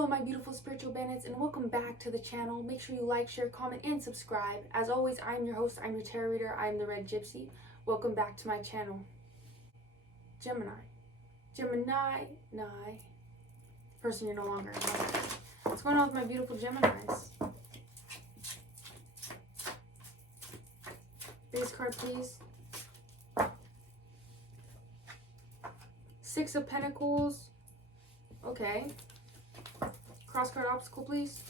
Hello my beautiful spiritual bandits, and welcome back to the channel. Make sure you like, share, comment, and subscribe. As always, I'm your host, I'm your tarot reader, I'm the Red Gypsy. Welcome back to my channel. Gemini. Person you're no longer in. What's going on with my beautiful Geminis? Base card, please. Six of Pentacles. Okay. Cross card obstacle, please.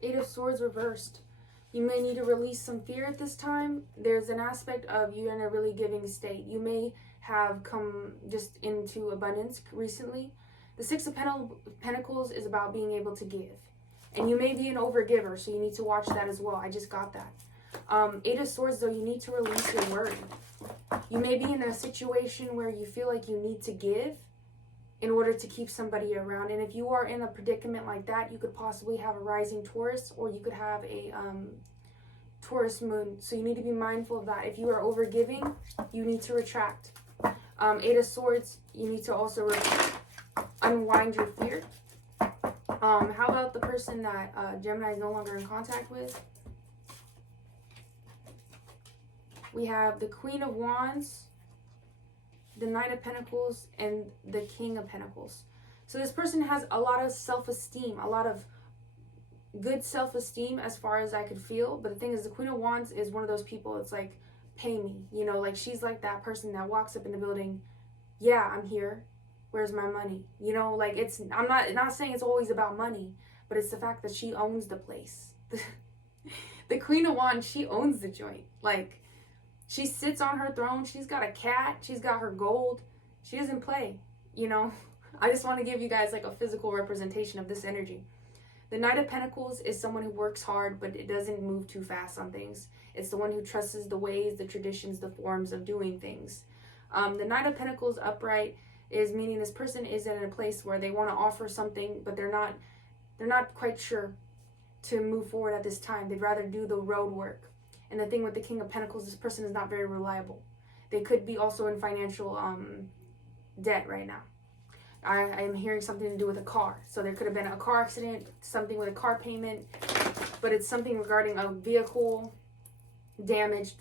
Eight of Swords reversed. You may need to release some fear at this time. There's an aspect of you in a really giving state. You may have come just into abundance recently. The Six of Pentacles is about being able to give. And you may be an overgiver, so you need to watch that as well. I just got that. Eight of Swords, though, you need to release your worry. You may be in a situation where you feel like you need to give in order to keep somebody around. And if you are in a predicament like that, you could possibly have a rising Taurus, or you could have a Taurus moon. So you need to be mindful of that. If you are overgiving, you need to retract. Eight of Swords, you need to also unwind your fear. How about the person that Gemini is no longer in contact with? We have the Queen of Wands, the Knight of Pentacles, and the King of Pentacles. So this person has a lot of self-esteem, a lot of good self-esteem as far as I could feel. But the thing is, the Queen of Wands is one of those people, it's like, pay me. You know, like she's like that person that walks up in the building, yeah, I'm here. Where's my money? You know, like I'm not saying it's always about money, but it's the fact that she owns the place. The Queen of Wands, she owns the joint. Like, she sits on her throne. She's got a cat. She's got her gold. She doesn't play, you know. I just want to give you guys like a physical representation of this energy. The Knight of Pentacles is someone who works hard, but it doesn't move too fast on things. It's the one who trusts the ways, the traditions, the forms of doing things. The Knight of Pentacles upright is meaning this person is in a place where they want to offer something, but they're not quite sure to move forward at this time. They'd rather do the road work. And the thing with the King of Pentacles, this person is not very reliable. They could be also in financial debt right now. I am hearing something to do with a car. So there could have been a car accident, something with a car payment, but it's something regarding a vehicle damaged,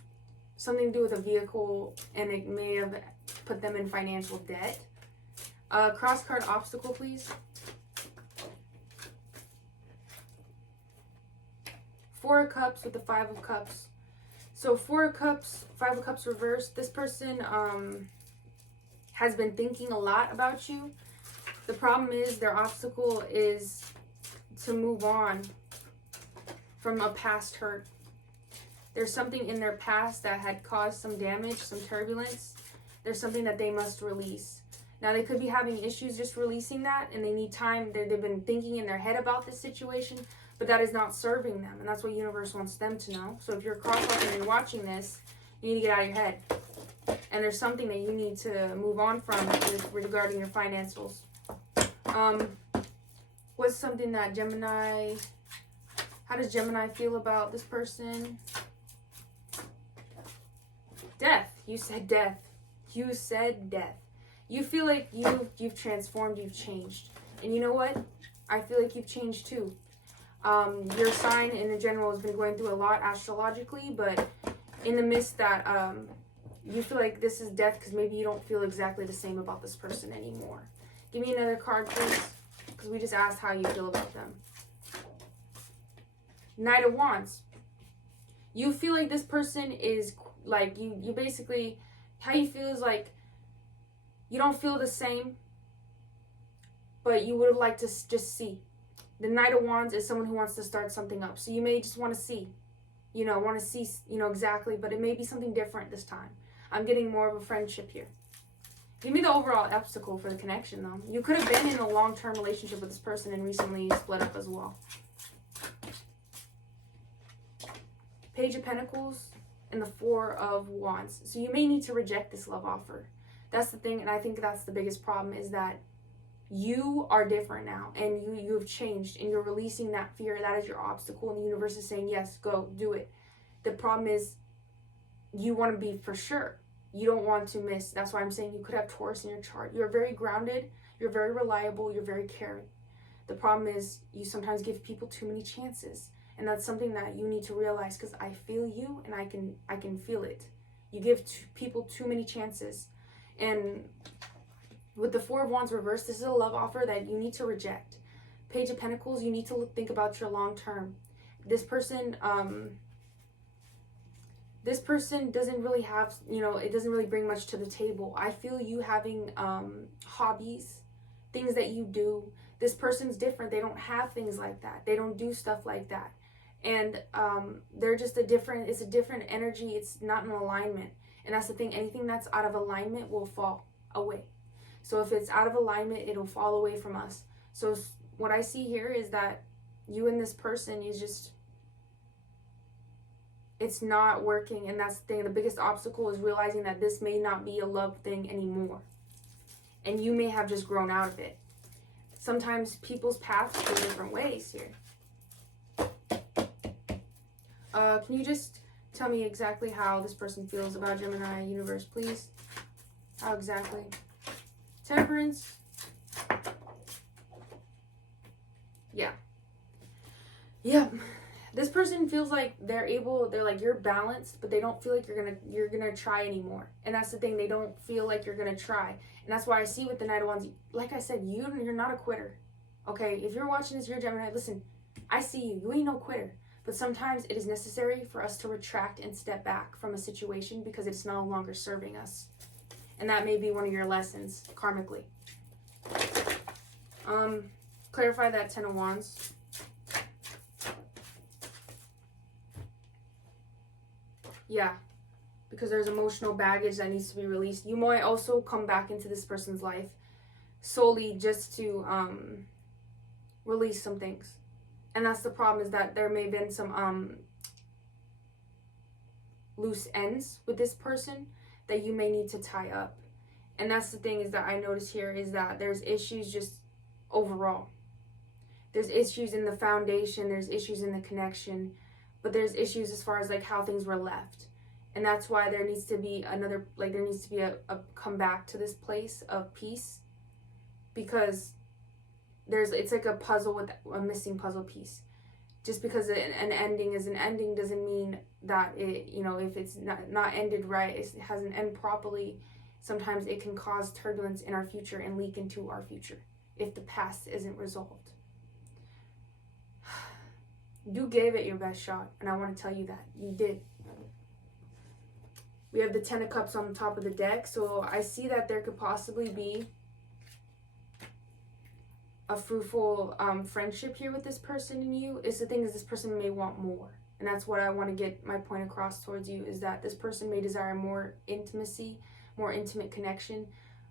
something to do with a vehicle, and it may have put them in financial debt. Cross card obstacle, please. Four of Cups with the Five of Cups. So Four of Cups, Five of Cups reversed. This person has been thinking a lot about you. The problem is their obstacle is to move on from a past hurt. There's something in their past that had caused some damage, some turbulence. There's something that they must release. Now, they could be having issues just releasing that, and they need time. They've been thinking in their head about this situation, but that is not serving them, and that's what universe wants them to know. So if you're crosswalking and you're watching this, you need to get out of your head. And there's something that you need to move on from regarding your financials. What's something that Gemini, how does Gemini feel about this person? Death. You said death. You said death. You feel like you've transformed, you've changed. And you know what? I feel like you've changed too. Your sign in general has been going through a lot astrologically, but in the midst that you feel like this is death because maybe you don't feel exactly the same about this person anymore. Give me another card, please, because we just asked how you feel about them. Knight of Wands. You feel like this person is like, you basically, how you feel is like you don't feel the same, but you would like to just see. The Knight of Wands is someone who wants to start something up. So you may just want to see, exactly, but it may be something different this time. I'm getting more of a friendship here. Give me the overall obstacle for the connection, though. You could have been in a long-term relationship with this person and recently split up as well. Page of Pentacles and the Four of Wands. So you may need to reject this love offer. That's the thing, and I think that's the biggest problem, is that you are different now, and you have changed, and you're releasing that fear. That is your obstacle, and the universe is saying, yes, go, do it. The problem is you want to be for sure. you don't want to miss. That's why I'm saying you could have Taurus in your chart. You're very grounded, you're very reliable, you're very caring. The problem is you sometimes give people too many chances. And that's something that you need to realize, because I feel you and I can feel it. You give people too many chances. And with the Four of Wands reversed, this is a love offer that you need to reject. Page of Pentacles, you need to think about your long term. This person doesn't really have, it doesn't really bring much to the table. I feel you having hobbies, things that you do. This person's different. They don't have things like that. They don't do stuff like that. And they're just it's a different energy. It's not in alignment. And that's the thing. Anything that's out of alignment will fall away. So if it's out of alignment, it'll fall away from us. So what I see here is that you and this person is just, it's not working. And that's the thing. The biggest obstacle is realizing that this may not be a love thing anymore. And you may have just grown out of it. Sometimes people's paths go different ways here. Can you just tell me exactly how this person feels about Gemini, universe, please? How exactly? Temperance. Yeah. This person feels like they're like, you're balanced, but they don't feel like you're gonna try anymore. And that's the thing, they don't feel like you're gonna try. And that's why I see with the Knight of Wands, like I said, you're not a quitter. Okay, if you're watching this, you're a Gemini, listen, I see you. You ain't no quitter. But sometimes it is necessary for us to retract and step back from a situation because it's no longer serving us. And that may be one of your lessons, karmically. Clarify that Ten of Wands. Yeah, because there's emotional baggage that needs to be released. You might also come back into this person's life solely just to release some things. And that's the problem, is that there may have been some loose ends with this person that you may need to tie up. And that's the thing, is that I notice here is that there's issues just overall. There's issues in the foundation, there's issues in the connection, but there's issues as far as like how things were left. And that's why there needs to be another, like there needs to be a comeback to this place of peace, because it's like a puzzle with a missing puzzle piece. Just because an ending is an ending doesn't mean that it, if it's not ended right, it hasn't ended properly. Sometimes it can cause turbulence in our future and leak into our future if the past isn't resolved. You gave it your best shot, and I want to tell you that. You did. We have the Ten of Cups on the top of the deck, so I see that there could possibly be a fruitful friendship here with this person and you. Is the thing is, this person may want more. And that's what I want to get my point across towards you, is that this person may desire more intimacy, more intimate connection,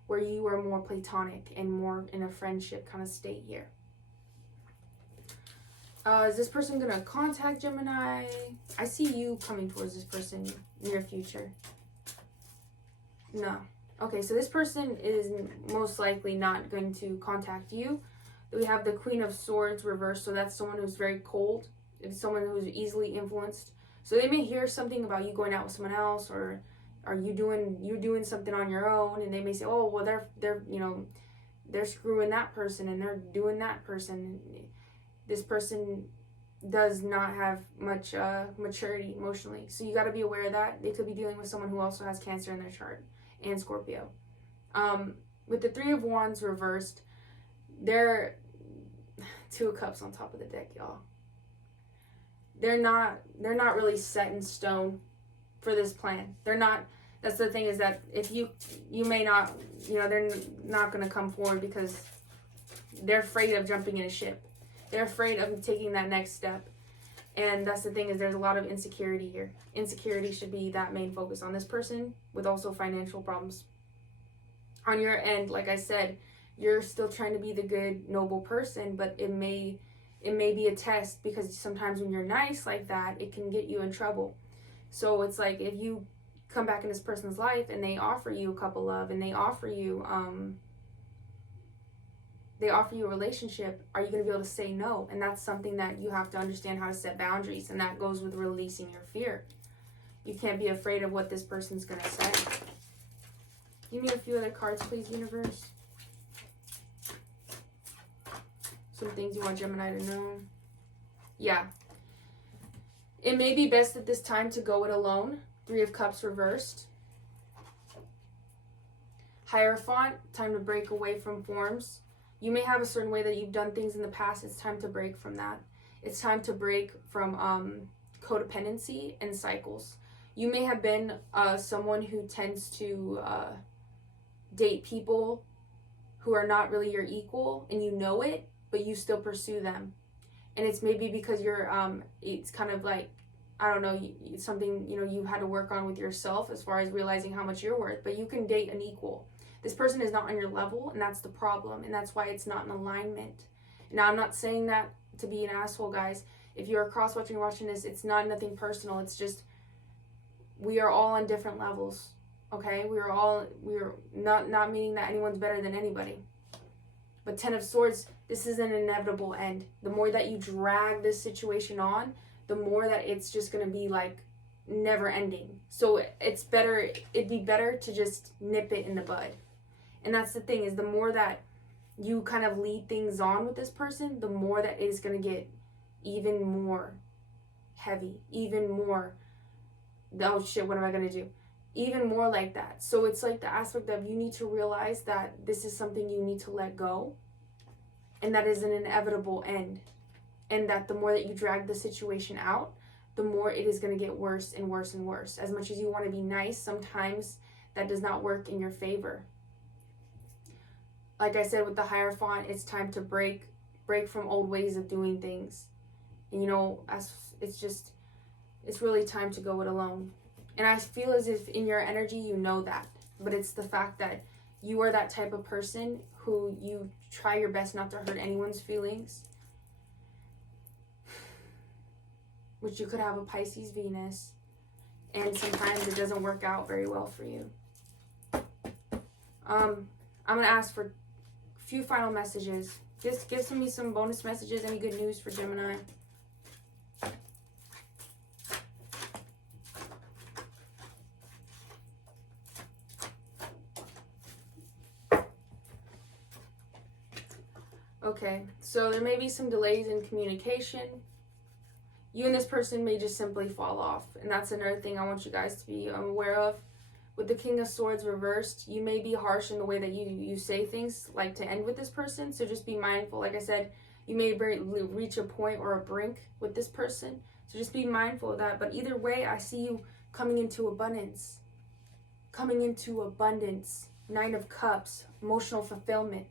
where you are more platonic and more in a friendship kind of state here. Is this person going to contact Gemini? I see you coming towards this person near future. No. Okay, so this person is most likely not going to contact you. We have the Queen of Swords reversed, so that's someone who's very cold. It's someone who's easily influenced. So they may hear something about you going out with someone else, or are you doing something on your own, and they may say, oh, well, they're screwing that person and they're doing that person. This person does not have much maturity emotionally. So you got to be aware of that. They could be dealing with someone who also has Cancer in their chart, and Scorpio. With the Three of Wands reversed, they're Two of Cups on top of the deck, y'all. They're not really set in stone for this plan. They're not. That's the thing, is that if you may not, they're not going to come forward because they're afraid of jumping in a ship. They're afraid of taking that next step. And that's the thing, is there's a lot of insecurity here. Insecurity should be that main focus on this person, with also financial problems. On your end, like I said, you're still trying to be the good, noble person, but it may be a test, because sometimes when you're nice like that, it can get you in trouble. So it's like, if you come back in this person's life and they offer you a couple love, and they offer you a relationship, are you going to be able to say no? And that's something that you have to understand, how to set boundaries, and that goes with releasing your fear. You can't be afraid of what this person's going to say. Give me a few other cards, please, universe. Some things you want Gemini to know. Yeah. It may be best at this time to go it alone. 3 of Cups reversed. Hierophant, time to break away from forms. You may have a certain way that you've done things in the past. It's time to break from that. It's time to break from codependency and cycles. You may have been someone who tends to date people who are not really your equal, and you know it, but you still pursue them. And it's maybe because you're, it's kind of like, I don't know, it's something, you know, you had to work on with yourself as far as realizing how much you're worth, but you can date an equal. This person is not on your level, and that's the problem, and that's why it's not in alignment. Now, I'm not saying that to be an asshole, guys. If you're cross-watching, watching this, it's not nothing personal. It's just, we are all on different levels, okay? We're not meaning that anyone's better than anybody. But 10 of Swords, this is an inevitable end. The more that you drag this situation on, the more that it's just going to be like never ending. So it'd be better to just nip it in the bud. And that's the thing, is the more that you kind of lead things on with this person, the more that it is going to get even more heavy, even more, oh shit, what am I going to do? Even more like that. So it's like the aspect of, you need to realize that this is something you need to let go, and that is an inevitable end. And that the more that you drag the situation out, the more it is going to get worse and worse and worse. As much as you want to be nice, sometimes that does not work in your favor. Like I said with the Hierophant, it's time to break from old ways of doing things. And, you know, it's really time to go it alone. And I feel as if in your energy you know that. But it's the fact that you are that type of person who you try your best not to hurt anyone's feelings. Which you could have a Pisces Venus. And sometimes it doesn't work out very well for you. I'm going to ask for a few final messages. Just give me some bonus messages. Any good news for Gemini? Okay, so there may be some delays in communication. You and this person may just simply fall off. And that's another thing I want you guys to be aware of. With the King of Swords reversed, you may be harsh in the way that you say things, like to end with this person. So just be mindful. Like I said, you may reach a point or a brink with this person. So just be mindful of that. But either way, I see you coming into abundance. Coming into abundance. 9 of Cups. Emotional fulfillment.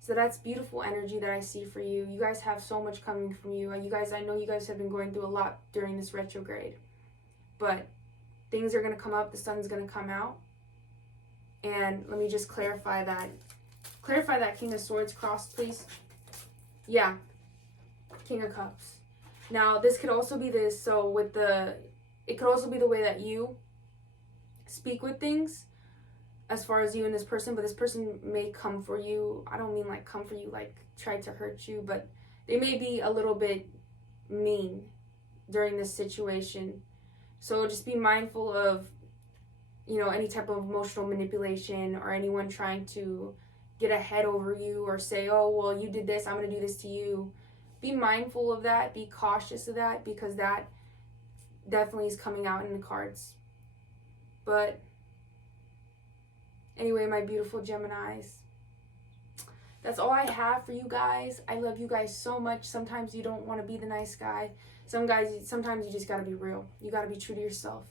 So that's beautiful energy that I see for you. You guys have so much coming from you. I know you guys have been going through a lot during this retrograde. But things are going to come up. The sun's going to come out. And let me just clarify that. Clarify that King of Swords crossed, please. Yeah. King of Cups. Now, this could also be this. So it could also be the way that you speak with things. As far as you and this person, but this person may come for you. I don't mean like come for you, like try to hurt you, but they may be a little bit mean during this situation. So just be mindful of, you know, any type of emotional manipulation or anyone trying to get ahead over you or say, oh, well, you did this, I'm going to do this to you. Be mindful of that. Be cautious of that, because that definitely is coming out in the cards. But anyway, my beautiful Geminis, that's all I have for you guys. I love you guys so much. Sometimes you don't want to be the nice guy. Sometimes you just got to be real. You got to be true to yourself.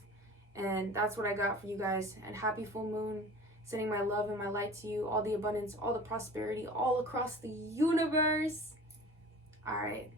And that's what I got for you guys. And happy full moon. Sending my love and my light to you. All the abundance, all the prosperity, all across the universe. All right.